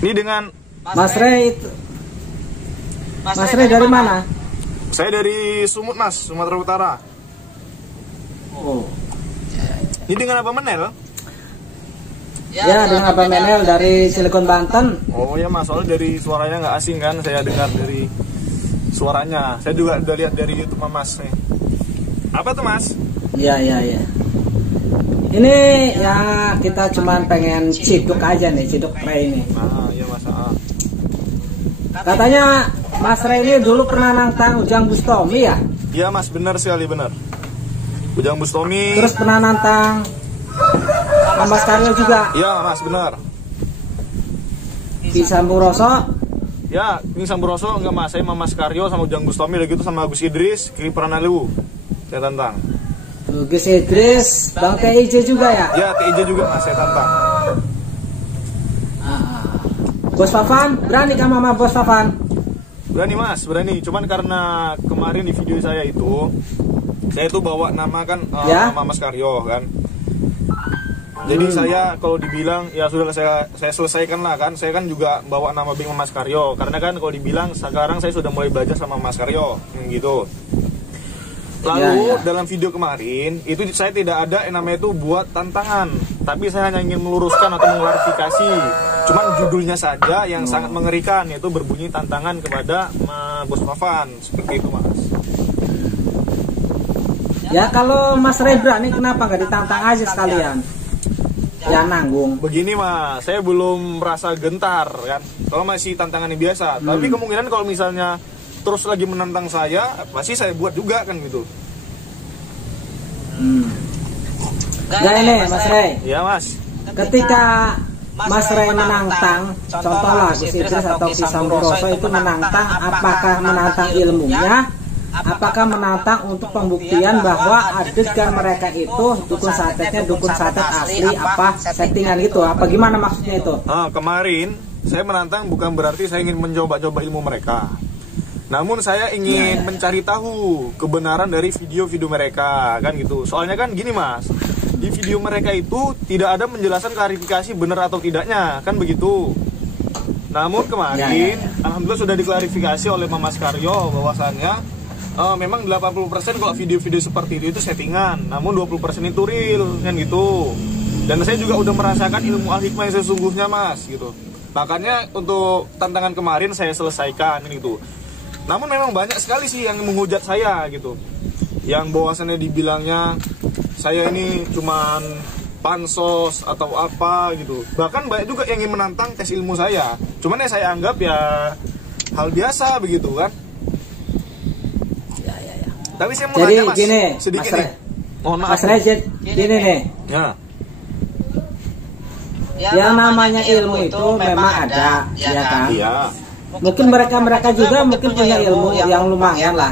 Ini dengan Mas Rey itu. Mas Rey dari mana? saya dari Sumut Mas, Sumatera Utara. Oh. Ini dengan Abang Menel? Ya, dengan Abang Menel dari Cilegon, Banten. Oh ya Mas, soalnya dari suaranya nggak asing kan, saya dengar dari suaranya. Saya juga udah lihat dari YouTube Mas nih. Apa tuh Mas? Iya. Ini ya kita cuman pengen ciduk aja nih, ciduk Rey ini. Iya Mas. Katanya Mas Rey ini dulu pernah nantang Ujang Bustomi ya? Iya Mas, benar sekali, benar. Ujang Bustomi. Terus pernah nantang Mas Karyo juga? Iya Mas, benar. Di Samburoso? Ya, ini Samburoso enggak Mas, saya sama Mas Karyo sama Ujang Bustomi lagi gitu sama Agus Idris, Kiri Pranalu. Saya tantang. Gus Idris, Bang TIJ juga ya? Ya, TIJ juga Mas, saya tantang. Bos Fafan, berani kan mama Bos Fafan? Berani Mas, berani. Cuman karena kemarin di video saya itu bawa nama kan nama Mas Karyo kan. Jadi saya kalau dibilang ya sudah saya selesaikan lah kan. Saya kan juga bawa nama Bing Mas Karyo. Karena kan kalau dibilang sekarang saya sudah mulai belajar sama Mas Karyo gitu. Lalu dalam video kemarin itu saya tidak ada yang namanya itu buat tantangan, tapi saya hanya ingin meluruskan atau mengklarifikasi. Cuman judulnya saja yang sangat mengerikan, yaitu berbunyi tantangan kepada Bos Fafan, seperti itu Mas. Ya kalau Mas Rey berani kenapa nggak ditantang aja sekalian? Ya nanggung. Begini Mas, saya belum merasa gentar kan. Kalau masih tantangannya biasa, tapi kemungkinan kalau misalnya terus lagi menantang saya, pasti saya buat juga kan gitu. Gak ini Mas Rey. Iya Mas. Ketika Mas Rey menantang, contohlah Gus Idris atau Ki Samburoso itu menantang, apakah menantang ilmunya, apakah menantang untuk pembuktian bahwa adegan mereka itu dukun santetnya dukun santet asli apa settingan gitu, apa gimana maksudnya itu? Kemarin saya menantang bukan berarti saya ingin mencoba-coba ilmu mereka. Namun saya ingin mencari tahu kebenaran dari video-video mereka kan gitu. Soalnya kan gini Mas, di video mereka itu tidak ada menjelaskan klarifikasi benar atau tidaknya kan begitu. Namun kemarin alhamdulillah sudah diklarifikasi oleh Mas Karyo bahwasannya memang 80% kalau video-video seperti itu settingan, namun 20% itu real kan gitu. Dan saya juga udah merasakan ilmu al-hikmah yang sesungguhnya Mas gitu. Makanya untuk tantangan kemarin saya selesaikan gitu. Namun memang banyak sekali sih yang menghujat saya gitu, yang bahwasannya dibilangnya saya ini cuman pansos atau apa gitu. Bahkan banyak juga yang ingin menantang tes ilmu saya. Cuman ya saya anggap ya hal biasa begitu kan. Tapi saya mau nanya Mas, gini, sedikit Mas nih. Mohon maaf. Mas Rey, gini nih. Yang namanya ilmu itu memang ada, ya kan? Iya. Mungkin mereka juga mungkin punya ilmu yang lumayan lah.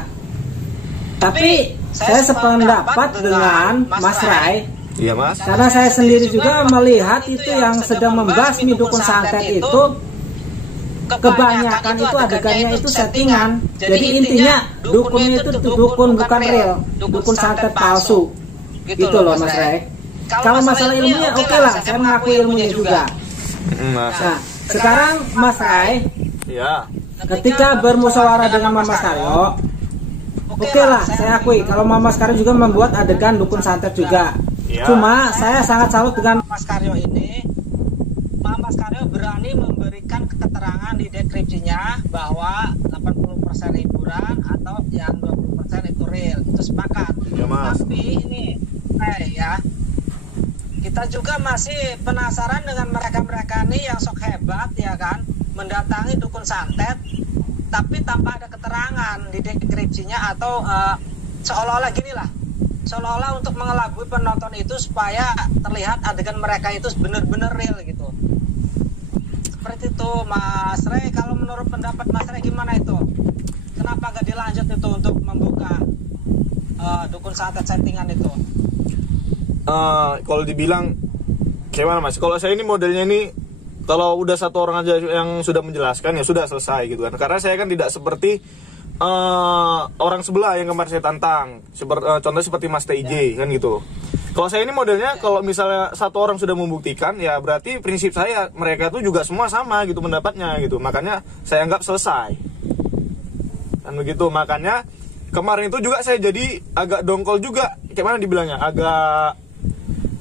Tapi saya sependapat dengan Mas Rey. Iya Mas. Karena saya sendiri juga melihat itu yang sedang membasmi dukun santet itu kebanyakan itu adegannya itu settingan. Jadi intinya dukunnya itu dukun bukan real, dukun santet palsu. Gitu loh Mas Rey. Kalau masalah ilmunya oke lah, saya mengakui ilmunya juga. Nah, sekarang Mas Rey, ketika bermusyawarah dengan Mas Karyo, oke lah, saya akui kalau Mas Karyo juga membuat adegan dukun santet juga. Cuma saya sangat salut dengan Mas Karyo ini. Mas Karyo berani memberikan keterangan di deskripsinya bahwa 80% hiburan atau yang 20% itu real. Itu sepakat. Tapi ini kita juga masih penasaran dengan mereka-mereka nih yang sok hebat ya kan, mendatangi dukun santet tapi tanpa ada keterangan di deskripsinya atau seolah-olah gini lah, seolah-olah untuk mengelabui penonton itu supaya terlihat adegan mereka itu benar-benar real gitu. Seperti itu Mas Rey. Kalau menurut pendapat Mas Rey gimana itu? Kenapa gak dilanjut itu untuk membuka dukun santet settingan itu? Kalau dibilang gimana Mas? Kalau saya ini modelnya ini, kalau udah satu orang aja yang sudah menjelaskan ya sudah selesai gitu kan. Karena saya kan tidak seperti orang sebelah yang kemarin saya tantang. Contohnya seperti Mas TIJ kan gitu. Kalau saya ini modelnya, kalau misalnya satu orang sudah membuktikan, ya berarti prinsip saya mereka itu juga semua sama gitu pendapatnya gitu. Makanya saya anggap selesai. Dan begitu, makanya kemarin itu juga saya jadi agak dongkol juga. Kayak mana dibilangnya? Agak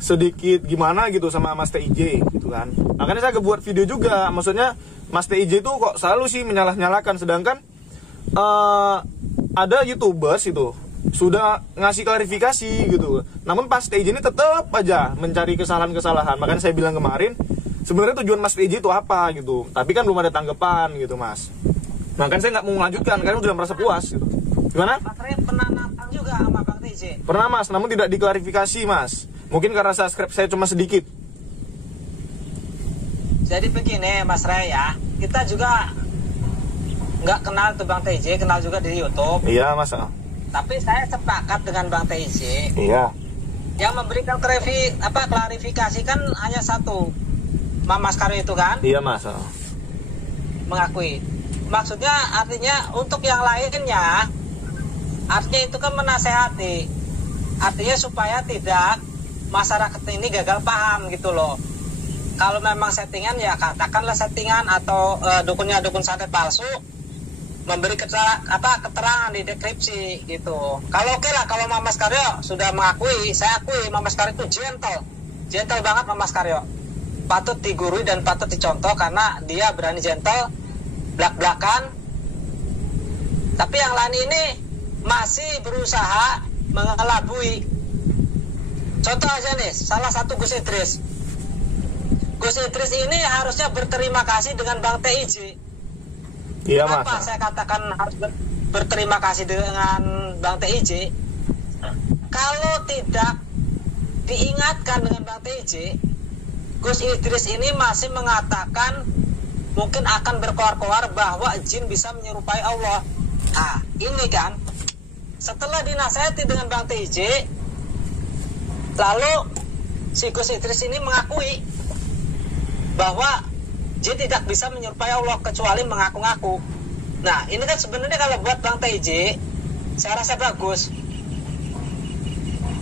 sedikit gimana gitu sama Mas TIJ gitu kan. Makanya saya buat video juga. Maksudnya Mas TIJ itu kok selalu sih menyalah-nyalakan, sedangkan ada YouTubers itu sudah ngasih klarifikasi gitu. Namun pas TIJ ini tetap aja mencari kesalahan-kesalahan. Makanya saya bilang kemarin, sebenarnya tujuan Mas TIJ itu apa gitu. Tapi kan belum ada tanggapan gitu, Mas. Makanya saya nggak mau melanjutkan karena sudah merasa puas gitu. Gimana? Mas Ray pernah nantang juga sama Bang TIJ? Pernah, Mas, namun tidak diklarifikasi, Mas. Mungkin karena subscribe saya cuma sedikit. Jadi begini Mas Ray ya, kita juga nggak kenal tuh Bang TIJ, kenal juga di YouTube. Iya, Mas. Tapi saya sepakat dengan Bang TIJ. Iya. Yang memberikan klarifikasi kan hanya satu, Mas Karyo itu kan? Iya, Mas. Mengakui. Maksudnya artinya untuk yang lainnya, artinya itu kan menasehati. Artinya supaya tidak masyarakat ini gagal paham gitu loh. Kalau memang settingan ya katakanlah settingan atau dukunnya dukun santet palsu, memberi keterangan di deskripsi gitu. Kalau oke lah, kalau Mas Karyo sudah mengakui, saya akui Mas Karyo itu gentle banget Mas Karyo. Patut digurui dan patut dicontoh karena dia berani gentle, belak-belakan. Tapi yang lain ini masih berusaha mengelabui. Contoh aja nih, salah satu Gus Idris. Gus Idris ini harusnya berterima kasih dengan Bang TIJ. Iya, Kenapa Mas. saya katakan harus berterima kasih dengan Bang TIJ? Kalau tidak diingatkan dengan Bang TIJ, Gus Idris ini masih mengatakan mungkin akan berkoar-koar bahwa jin bisa menyerupai Allah. Nah, ini kan setelah dinasihati dengan Bang TIJ, lalu si Gus Idris ini mengakui bahwa jin tidak bisa menyerupai Allah kecuali mengaku-ngaku. Nah, ini kan sebenarnya kalau buat Bang TIJ, saya rasa bagus.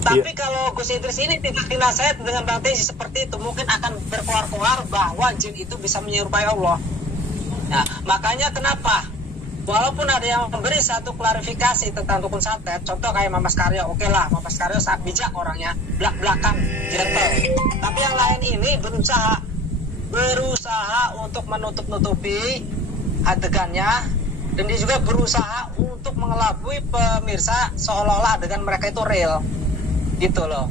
Tapi kalau Gus Idris ini tidak dinasihat dengan Bang TIJ seperti itu, mungkin akan berkoar-koar bahwa jin itu bisa menyerupai Allah. Nah, makanya kenapa? Walaupun ada yang memberi satu klarifikasi tentang dukun santet, contoh kayak Mas Karyo, oke lah, Mas Karyo sangat bijak orangnya, belak-belakan, gentle. Tapi yang lain ini berusaha untuk menutup-nutupi adegannya, dan dia juga berusaha untuk mengelabui pemirsa seolah-olah adegan mereka itu real gitu loh.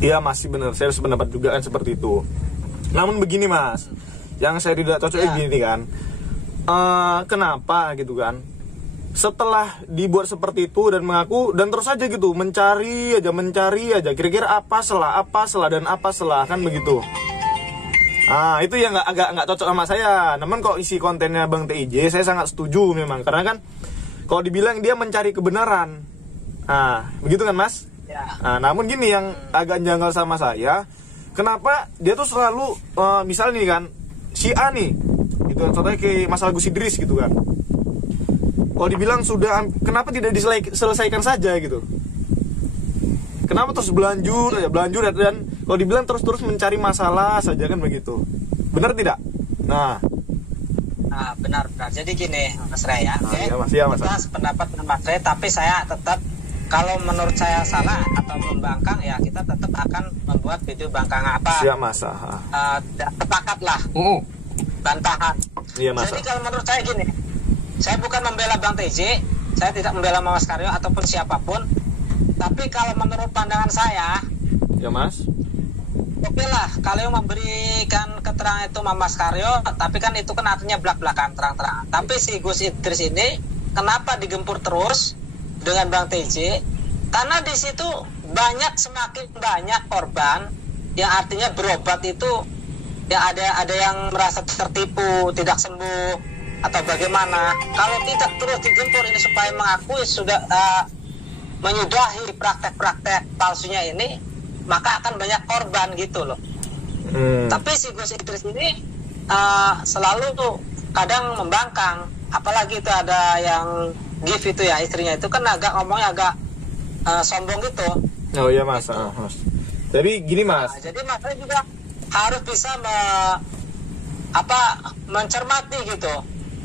Iya, masih benar, saya sependapat juga kan seperti itu. Namun begini, Mas, yang saya tidak cocok gini kan, kenapa gitu kan, setelah dibuat seperti itu dan mengaku dan terus aja gitu mencari aja kira-kira apa salah dan apa salah kan begitu. Nah, itu yang agak nggak cocok sama saya. Namun kok isi kontennya Bang TIJ, saya sangat setuju memang. Karena kan kalau dibilang dia mencari kebenaran, nah begitu kan, Mas? Ya. Nah, namun gini yang agak janggal sama saya, kenapa dia tuh selalu misalnya nih kan, si A nih, gitu kan, contohnya kayak masalah Gus Idris gitu kan. Kalau dibilang sudah, kenapa tidak diselesaikan saja gitu? Kenapa terus berlanjut dan kalau dibilang terus mencari masalah saja kan begitu? Benar tidak? Nah, benar. Jadi gini, Mas Ray ya. Oke. Iya, Mas. Kita sependapat dengan Mas Ray, tapi saya tetap kalau menurut saya salah atau membangkang ya kita tetap akan membuat video bangkang apa. Siap, Mas. Sepakat lah. Bantahan. Iya, Mas. Jadi kalau menurut saya gini, saya bukan membela Bang TJ, saya tidak membela Mas Karyo ataupun siapapun. Tapi kalau menurut pandangan saya, ya, Mas, oke lah, kalau yang memberikan keterangan itu Mas Karyo, tapi kan itu kan artinya belak-belakan, terang-terangan. Tapi si Gus Idris ini kenapa digempur terus dengan Bang TJ? Karena di situ semakin banyak korban yang artinya berobat itu ya ada yang merasa tertipu, tidak sembuh atau bagaimana. Kalau tidak terus digempur ini supaya mengakui sudah menyudahi praktek-praktek palsunya ini, maka akan banyak korban gitu loh. Tapi si Gus Idris ini selalu tuh kadang membangkang, apalagi itu ada yang gift itu ya istrinya itu kan ngomongnya agak sombong gitu. Oh iya mas, mas. Tapi gini mas. Nah, jadi mas juga harus bisa mencermati gitu.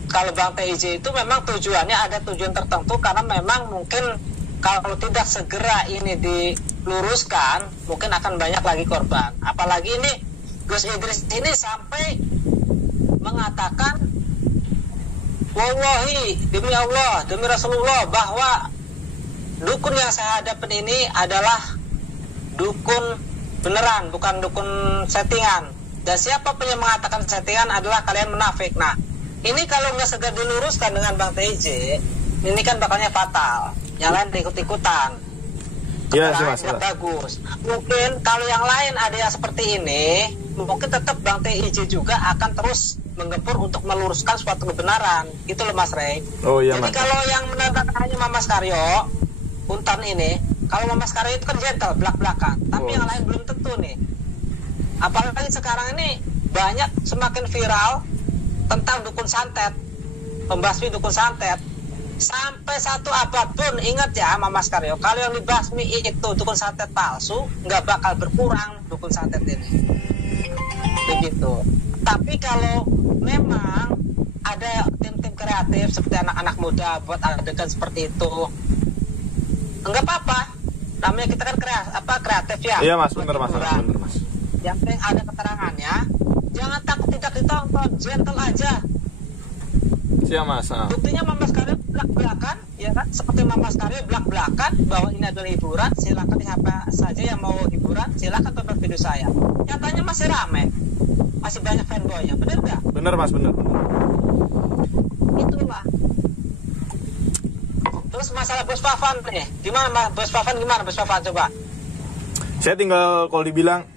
Kalau Bang TIJ itu memang tujuannya ada tujuan tertentu, karena memang mungkin kalau tidak segera ini diluruskan, mungkin akan banyak lagi korban. Apalagi ini Gus Idris ini sampai mengatakan, wallahi, demi Allah, demi Rasulullah, bahwa dukun yang saya hadapin ini adalah dukun beneran, bukan dukun settingan. Dan siapapun yang mengatakan settingan adalah kalian munafik. Nah, ini kalau nggak segera diluruskan dengan Bang TIJ, ini kan bakalnya fatal. Yang lain ikut-ikutan. Iya sih mas. Bagus. Mungkin kalau yang lain ada yang seperti ini, mungkin tetap Bang TIJ juga akan terus menggempur untuk meluruskan suatu kebenaran. Itu loh Mas Rey. Oh iya Jadi mas. kalau yang menantang hanya Mas Karyo, Untan ini, kalau Mas Karyo itu kan gentle, belak-belakan. Tapi yang lain belum tentu nih. Apalagi sekarang ini banyak semakin viral tentang dukun santet, pembasmi dukun santet. Sampai 1 abad pun, ingat ya Mas Karyo, kalau yang dibasmi itu dukun santet palsu, nggak bakal berkurang dukun santet ini. Begitu. Tapi kalau memang ada tim-tim kreatif seperti anak-anak muda buat adegan seperti itu, enggak apa-apa. Namanya kita kan kreatif ya. Iya mas, bener mas, bener mas. Yang penting ada keterangannya. Jangan takut tidak ditonton, gentle aja. Siap mas. Buktinya Mas Karyo belak-belakan, ya kan? Seperti Mas Karyo belak-belakan bahwa ini adalah hiburan. Silakan siapa saja yang mau hiburan, silakan tonton video saya. Nyatanya masih ramai, masih banyak fanboynya, bener nggak? Bener mas, bener. Itulah. Terus masalah Bos Fafan nih, gimana Bos Fafan coba? Saya tinggal kalau dibilang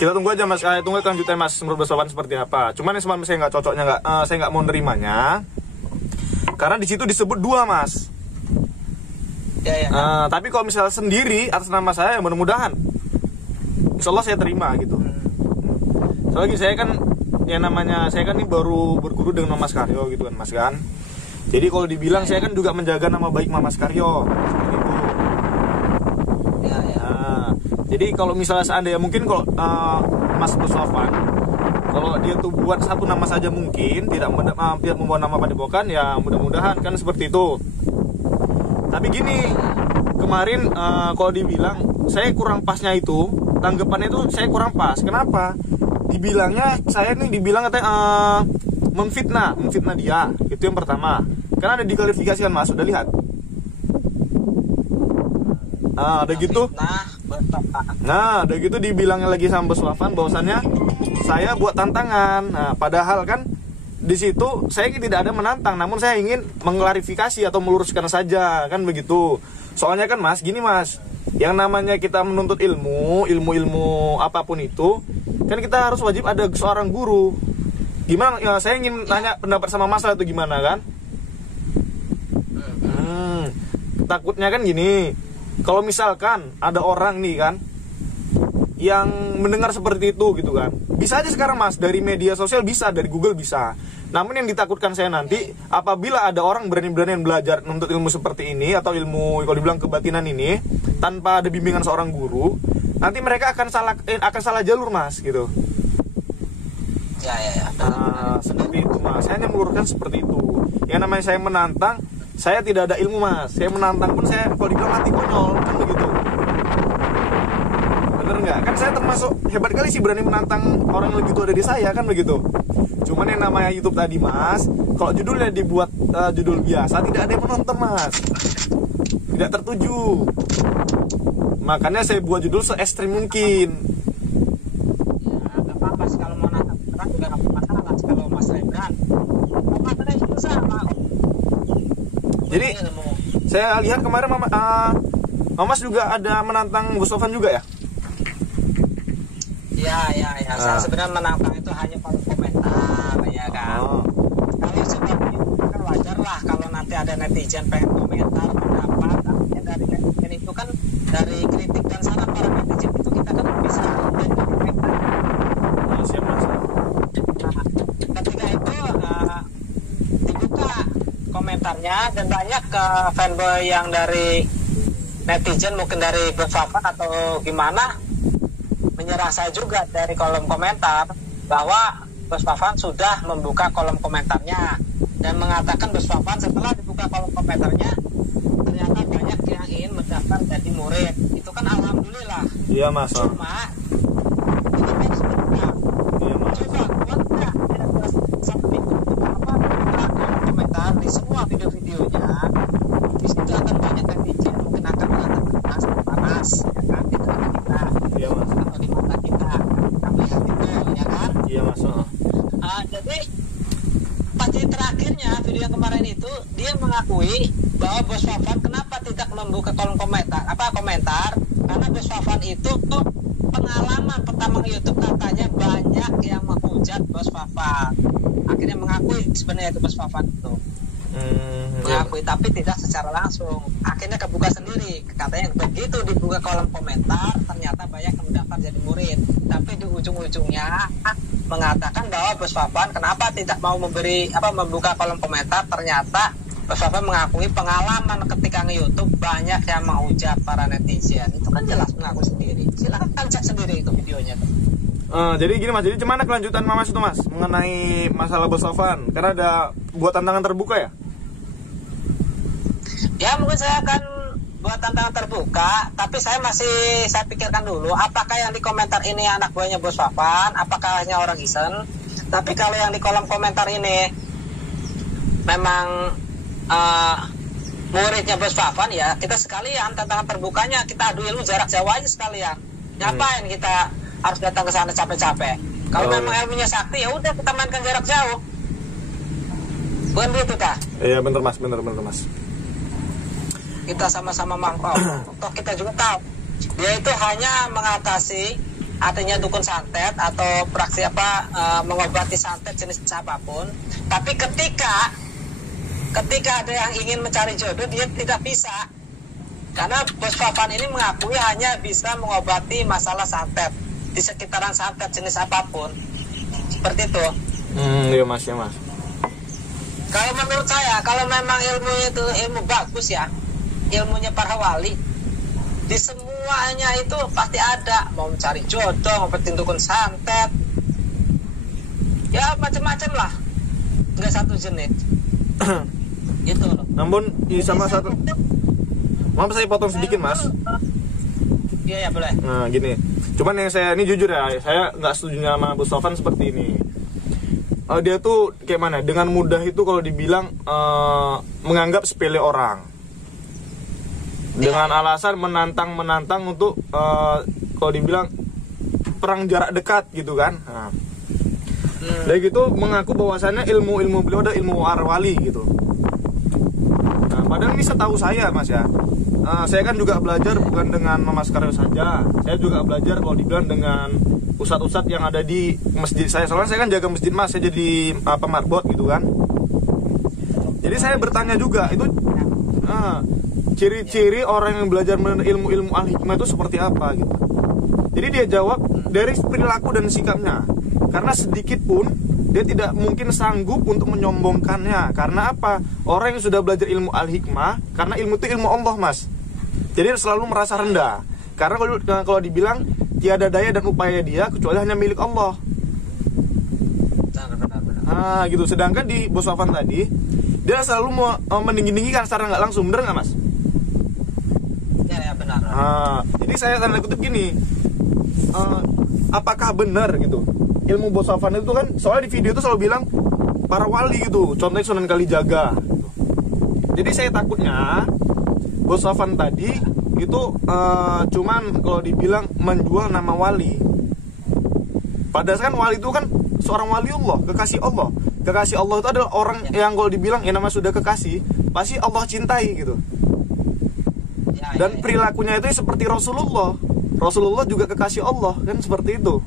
kita tunggu aja mas, tunggu kelanjutan mas menurut Bos Fafan seperti apa. Cuman yang saya nggak cocoknya, saya nggak mau nerimanya karena di situ disebut 2 mas. Ya. Tapi kalau misalnya sendiri atas nama saya, mudah-mudahan insya Allah saya terima gitu. Soalnya saya kan yang namanya saya kan ini baru berguru dengan Mas Karyo gitu kan mas kan. Jadi kalau dibilang saya kan juga menjaga nama baik Mas Karyo seperti itu. Ya. Jadi kalau misalnya seandainya mungkin kalau Mas Bos Fafan, kalau dia tuh buat satu nama saja mungkin tidak membawa nama padepokan, ya mudah-mudahan kan seperti itu. Tapi gini, kemarin kalau dibilang saya kurang pasnya itu, tanggapannya itu saya kurang pas. Kenapa? Dibilangnya saya nih dibilang katanya memfitnah dia. Itu yang pertama. Karena ada diklarifikasi kan mas, udah lihat. Udah gitu. Nah, udah gitu dibilangnya lagi sama Bos Fafan bahwasannya saya buat tantangan. Nah, padahal kan di situ saya tidak ada menantang, namun saya ingin mengklarifikasi atau meluruskan saja, kan begitu. Soalnya kan mas, gini mas, yang namanya kita menuntut ilmu apapun itu, kan kita harus wajib ada seorang guru. Gimana? Ya, saya ingin tanya pendapat sama mas itu gimana kan? Takutnya kan gini, kalau misalkan ada orang nih kan yang mendengar seperti itu gitu kan, bisa aja sekarang mas dari media sosial bisa, dari Google bisa. Namun yang ditakutkan saya nanti apabila ada orang berani-berani belajar untuk ilmu seperti ini atau ilmu kalau dibilang kebatinan ini tanpa ada bimbingan seorang guru, nanti mereka akan salah jalur mas gitu. Ya. Seperti itu mas. Saya hanya meluruskan seperti itu. Yang namanya saya menantang, saya tidak ada ilmu mas. Saya menantang pun saya kalau dibilang mati konyol kan begitu. Bener nggak? Kan saya termasuk hebat kali sih berani menantang orang yang lebih tua dari saya kan begitu. Cuman yang namanya YouTube tadi mas, kalau judulnya dibuat judul biasa tidak ada yang menonton mas, tidak tertuju. Makanya saya buat judul se-ekstrim mungkin. Ya, gak apa-apa sih kalau mau nantang beneran juga gak masalah kalau Mas Rebran. Masalahnya itu sama. Jadi saya lihat kemarin Mas juga ada menantang Bos Fafan juga ya? Ya. Saya sebenarnya menantang itu hanya kalau komentar ya kan. Kalau seperti itu kan wajar lah kalau nanti ada netizen pengen komentar pendapat. Artinya dari netizen itu kan dari kritik dan saran para netizen itu kita kan bisa komentar. Siap mas. Nah, ketika itu dibuka komentarnya dan banyak fanboy yang dari netizen mungkin dari Bos Fafan atau gimana menyerang saya juga dari kolom komentar bahwa Bos Fafan sudah membuka kolom komentarnya dan mengatakan Bos Fafan setelah dibuka kolom komentarnya ternyata banyak yang ingin mendaftar jadi murid. Itu kan alhamdulillah. Iya mas. Cuma ini kan sebenarnya. Iya mas. Coba buat nggak satu minggu apa kolom komentar di semua video-videonya, di situ akan banyak netizen mungkin akan mengatakan panas, ya kan? Itu ada kita. Iya mas. Atau di mata kita, kami lihat itu, ya kan? Iya mas. Jadi pasti terakhirnya video yang kemarin itu dia mengakui bahwa Bos Fafan kenapa tidak membuka kolom komentar karena Bos Fafan itu tuh pengalaman pertama YouTube katanya banyak yang menghujat Bos Fafan. Akhirnya mengakui sebenarnya itu Bos Fafan itu mengakui tapi tidak secara langsung. Akhirnya kebuka sendiri katanya begitu dibuka kolom komentar ternyata banyak yang mendaftar jadi murid, tapi di ujung-ujungnya mengatakan bahwa Bos Fafan kenapa tidak mau membuka kolom komentar. Ternyata Bos Fafan mengakui pengalaman ketika nge-YouTube banyak yang menghujat para netizen. Itu kan jelas mengaku sendiri. Silahkan cek sendiri itu videonya tuh. Jadi gini mas, jadi gimana kelanjutan mas itu mas mengenai masalah Bos Fafan? Karena ada buat tantangan terbuka ya? Ya mungkin saya akan buat tantangan terbuka, tapi saya pikirkan dulu apakah yang di komentar ini anak buahnya Bos Fafan, apakah hanya orang iseng. Tapi kalau yang di kolom komentar ini memang muridnya Bos Fafan, ya kita sekalian tantangan terbukanya kita adu ilmu jarak jauh aja sekalian. Ngapain kita harus datang ke sana capek-capek? Kalau memang ilmunya sakti ya udah kita mainkan jarak jauh. Bukan gitu kah? Iya bener mas, bener mas. Kita sama-sama mangkok. Toh kita juga tahu dia itu hanya mengatasi artinya dukun santet atau praksi mengobati santet jenis apapun. Tapi ketika ada yang ingin mencari jodoh dia tidak bisa. Karena Bos Fafan ini mengakui hanya bisa mengobati masalah santet di sekitaran santet jenis apapun. Seperti itu. Iya mas, ya mas. Kalau menurut saya, kalau memang ilmunya itu ilmu bagus ya, ilmunya para wali, di semuanya itu pasti ada. Mau mencari jodoh, mau dukun santet, ya macam-macam lah, nggak satu jenis. Gitu loh. Namun sama satu, maaf saya potong sedikit mas. Iya ya boleh. Nah gini, cuman yang saya ini jujur ya, saya nggak setuju sama Bos Fafan seperti ini. Dia tuh kayak mana? Dengan mudah itu kalau dibilang menganggap sepele orang. Dengan alasan menantang untuk kalau dibilang perang jarak dekat gitu kan. Nah. Dari gitu mengaku bahwasannya ilmu beliau ada ilmu arwali gitu. Nah, padahal ini setahu saya mas ya. Saya kan juga belajar bukan dengan Mas Karyo saja. Saya juga belajar kalau dibilang dengan ustadz-ustadz yang ada di masjid saya. Soalnya saya kan jaga masjid mas, saya jadi marbot gitu kan. Jadi saya bertanya juga itu ciri-ciri orang yang belajar ilmu al-hikmah itu seperti apa gitu. Jadi dia jawab dari perilaku dan sikapnya. Karena sedikit pun dia tidak mungkin sanggup untuk menyombongkannya. Karena apa? Orang yang sudah belajar ilmu al-hikmah, karena ilmu itu ilmu Allah mas. Jadi selalu merasa rendah. Karena kalau dibilang tiada daya dan upaya dia kecuali hanya milik Allah. Gitu. Sedangkan di Bos Fafan tadi dia selalu meninggi-tinggikan secara nggak langsung, bener nggak mas? Ya benar. Jadi saya tanda kutip gini, apakah benar gitu ilmu Bos Fafan itu kan, soalnya di video itu selalu bilang para wali gitu, contohnya Sunan Kalijaga gitu. Jadi saya takutnya Bos Fafan tadi itu cuman kalau dibilang menjual nama wali. Padahal kan wali itu kan seorang wali Allah, kekasih Allah. Kekasih Allah itu adalah orang yang kalau dibilang yang namanya sudah kekasih, pasti Allah cintai gitu. Dan perilakunya itu seperti Rasulullah. Rasulullah juga kekasih Allah, kan seperti itu.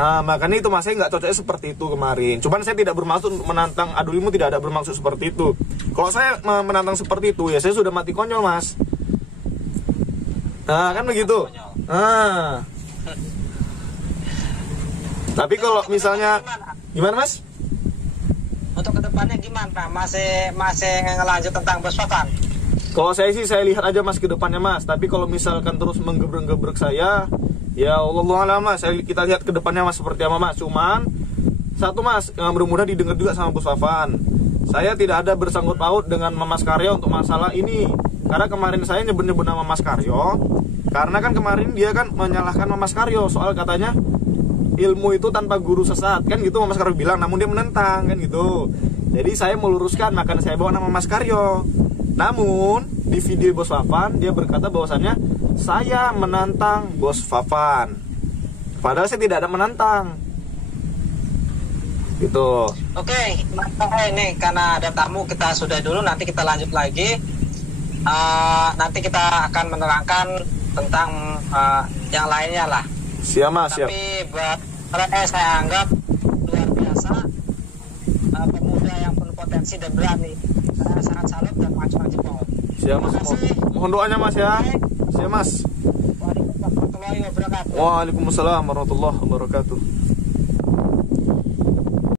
Makanya itu mas, saya nggak cocoknya seperti itu kemarin. Cuman saya tidak bermaksud menantang adu ilmu, tidak ada bermaksud seperti itu. Kalau saya menantang seperti itu, ya saya sudah mati konyol mas. Kan begitu. Tapi kalau misalnya gimana mas? Untuk kedepannya gimana? Masih ngelanjut tentang Bos Fafan? Kalau saya sih saya lihat aja Mas ke depannya Mas. Tapi kalau misalkan terus menggebrek-gebrek saya, ya Allah alam Mas. Kita lihat ke depannya Mas seperti apa Mas. Cuman satu Mas, yang mudah-mudahan didengar juga sama Bos Fafan. Saya tidak ada bersangkut paut dengan Mas Karyo untuk masalah ini. Karena kemarin saya nyebut-nyebut nama Mas Karyo, karena kan kemarin dia kan menyalahkan Mas Karyo soal katanya ilmu itu tanpa guru sesat kan gitu Mas Karyo bilang, namun dia menentang kan gitu. Jadi saya meluruskan, makanya saya bawa nama Mas Karyo. Namun di video Bos Fafan dia berkata bahwasannya saya menantang Bos Fafan, padahal saya tidak ada menantang gitu. Oke, ini karena ada tamu kita sudah dulu, nanti kita lanjut lagi. Nanti kita akan menerangkan tentang yang lainnya lah. Siap Mas, siap. Tapi buat saya anggap luar biasa, pemuda yang penuh potensi dan berani. Saya sangat salut dan maju-maju pohon. Siap Mas, mohon doanya Mas ya. Siap Mas. Waalaikumsalam warahmatullahi wabarakatuh. Waalaikumsalam warahmatullahi wabarakatuh.